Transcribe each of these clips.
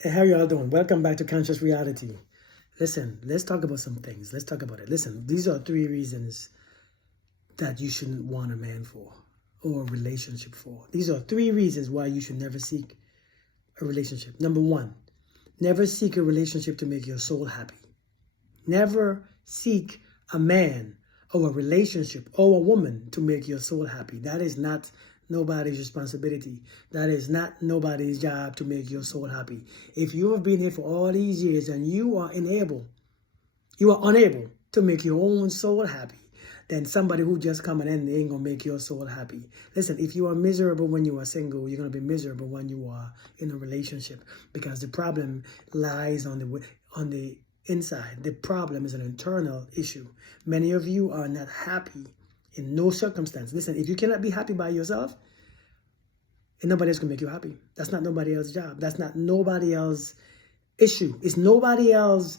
Hey, how y'all doing? Welcome back to Conscious Reality. Listen, let's talk about some things. Let's talk about it. Listen, these are 3 reasons that you shouldn't want a man for or a relationship for. These are 3 reasons why you should never seek a relationship. Number 1, never seek a relationship to make your soul happy. Never seek a man or a relationship or a woman to make your soul happy. That is not nobody's responsibility. That is not nobody's job to make your soul happy. If you have been here for all these years and you are unable to make your own soul happy, then somebody who just coming in ain't gonna make your soul happy. Listen, if you are miserable when you are single, you're gonna be miserable when you are in a relationship, because the problem lies on the inside. The problem is an internal issue. Many of you are not happy in no circumstance. Listen, if you cannot be happy by yourself, and nobody else can make you happy. That's not nobody else's job. That's not nobody else's issue. It's nobody else's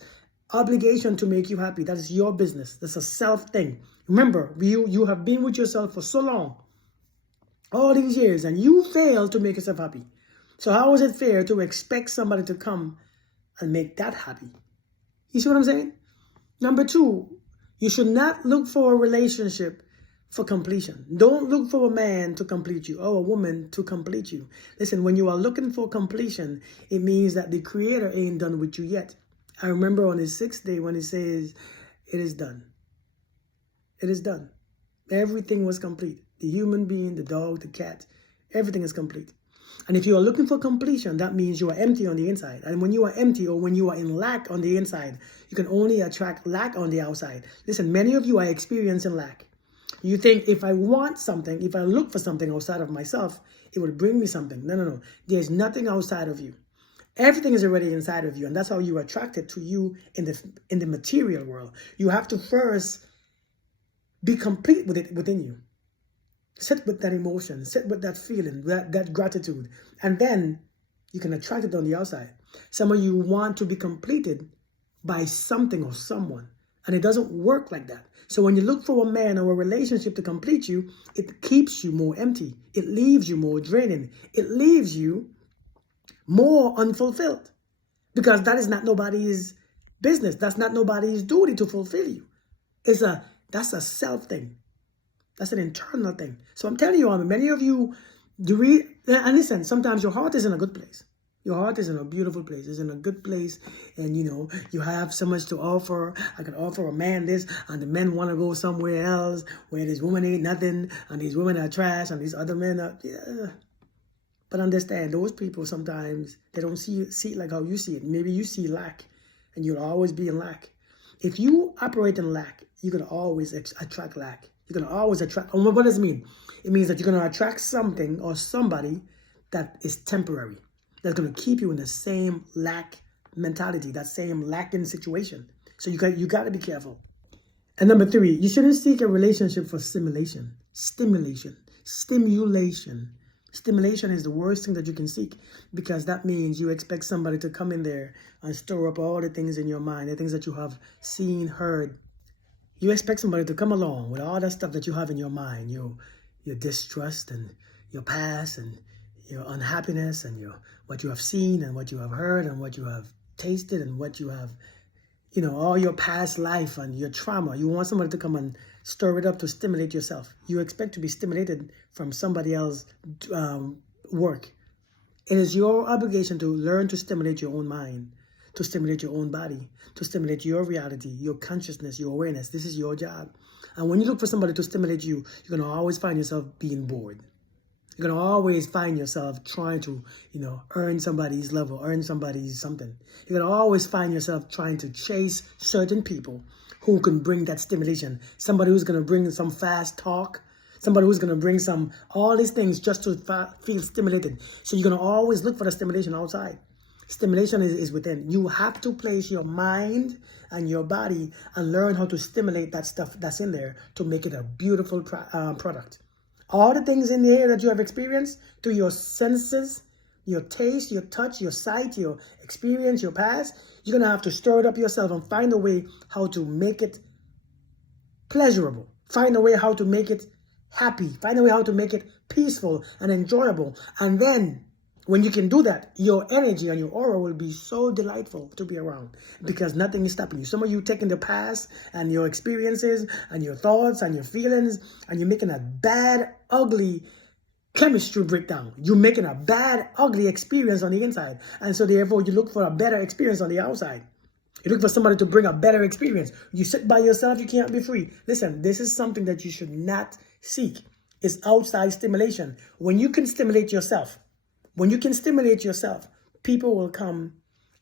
obligation to make you happy. That is your business. That's a self thing. Remember, you have been with yourself for so long, all these years, and you failed to make yourself happy. So how is it fair to expect somebody to come and make that happy? You see what I'm saying? Number 2, you should not look for a relationship for completion. Don't look for a man to complete you or a woman to complete you. Listen, when you are looking for completion, it means that the Creator ain't done with you yet. I remember on his 6th day when he says, it is done. It is done. Everything was complete. The human being, the dog, the cat, everything is complete. And if you are looking for completion, that means you are empty on the inside. And when you are empty, or when you are in lack on the inside, you can only attract lack on the outside. Listen, many of you are experiencing lack. You think if I want something, if I look for something outside of myself, it will bring me something. No. There's nothing outside of you. Everything is already inside of you. And that's how you attract it to you in the material world. You have to first be complete with it within you. Sit with that emotion, sit with that feeling, that gratitude, and then you can attract it on the outside. Some of you want to be completed by something or someone, and it doesn't work like that. So when you look for a man or a relationship to complete you, it keeps you more empty. It leaves you more draining. It leaves you more unfulfilled, because that is not nobody's business. That's not nobody's duty to fulfill you. That's a self thing. That's an internal thing. So I'm telling you, many of you, and listen, sometimes your heart is in a good place. Your heart is in a beautiful place. It's in a good place. And, you have so much to offer. I can offer a man this, and the men want to go somewhere else where this woman ain't nothing, and these women are trash, and these other men are, yeah. But understand, those people sometimes, they don't see it like how you see it. Maybe you see lack, and you'll always be in lack. If you operate in lack, you're going to always attract lack. You're going to always attract. And what does it mean? It means that you're going to attract something or somebody that is temporary, that's going to keep you in the same lack mentality, that same lacking situation. So you got to be careful. And number 3, you shouldn't seek a relationship for stimulation. Stimulation is the worst thing that you can seek, because that means you expect somebody to come in there and stir up all the things in your mind, the things that you have seen, heard. You expect somebody to come along with all that stuff that you have in your mind, your distrust and your past and your unhappiness and what you have seen and what you have heard and what you have tasted and what you have, all your past life and your trauma. You want somebody to come and stir it up to stimulate yourself. You expect to be stimulated from somebody else's work. It is your obligation to learn to stimulate your own mind, to stimulate your own body, to stimulate your reality, your consciousness, your awareness. This is your job. And when you look for somebody to stimulate you, you're going to always find yourself being bored. You're going to always find yourself trying to, earn somebody's love or earn somebody's something. You're going to always find yourself trying to chase certain people who can bring that stimulation. Somebody who's going to bring some fast talk. Somebody who's going to bring all these things just to feel stimulated. So you're going to always look for the stimulation outside. Stimulation is within. You have to place your mind and your body and learn how to stimulate that stuff that's in there to make it a beautiful product. All the things in the air that you have experienced through your senses, your taste, your touch, your sight, your experience, your past, you're going to have to stir it up yourself and find a way how to make it pleasurable. Find a way how to make it happy. Find a way how to make it peaceful and enjoyable. And then When you can do that, your energy and your aura will be so delightful to be around because nothing is stopping you. Some of you taking the past and your experiences and your thoughts and your feelings and you're making a bad, ugly chemistry breakdown. You're making a bad, ugly experience on the inside. And so therefore you look for a better experience on the outside. You look for somebody to bring a better experience. You sit by yourself, you can't be free. Listen, this is something that you should not seek. It's outside stimulation. When you can stimulate yourself, people will come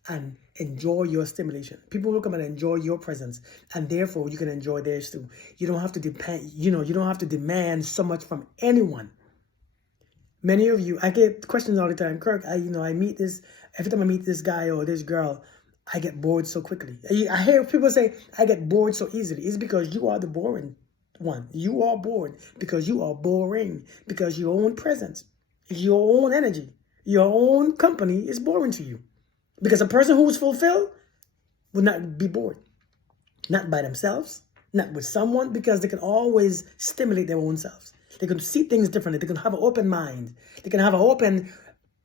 and enjoy your stimulation. People will come and enjoy your presence. And therefore, you can enjoy theirs too. You don't have to depend, you don't have to demand so much from anyone. Many of you, I get questions all the time. Kirk, every time I meet this guy or this girl, I get bored so quickly. I hear people say, I get bored so easily. It's because you are the boring one. You are bored because you are boring. Because your own presence, your own energy, your own company is boring to you. Because a person who is fulfilled will not be bored. Not by themselves, not with someone, because they can always stimulate their own selves. They can see things differently. They can have an open mind. They can have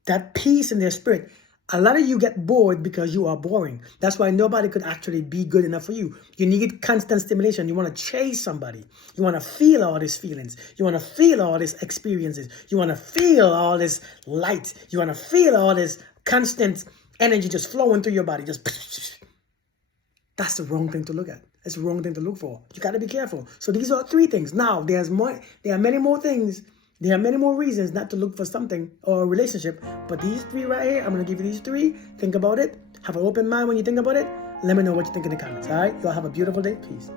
that peace in their spirit. A lot of you get bored because you are boring. That's why nobody could actually be good enough for you. You need constant stimulation. You want to chase somebody. You want to feel all these feelings. You want to feel all these experiences. You want to feel all this light. You want to feel all this constant energy just flowing through your body. That's the wrong thing to look at. It's the wrong thing to look for. You got to be careful. So these are 3 things. Now, there are many more things. There are many more reasons not to look for something or a relationship. But these 3 right here, I'm going to give you these 3. Think about it. Have an open mind when you think about it. Let me know what you think in the comments. All right? Y'all have a beautiful day. Peace.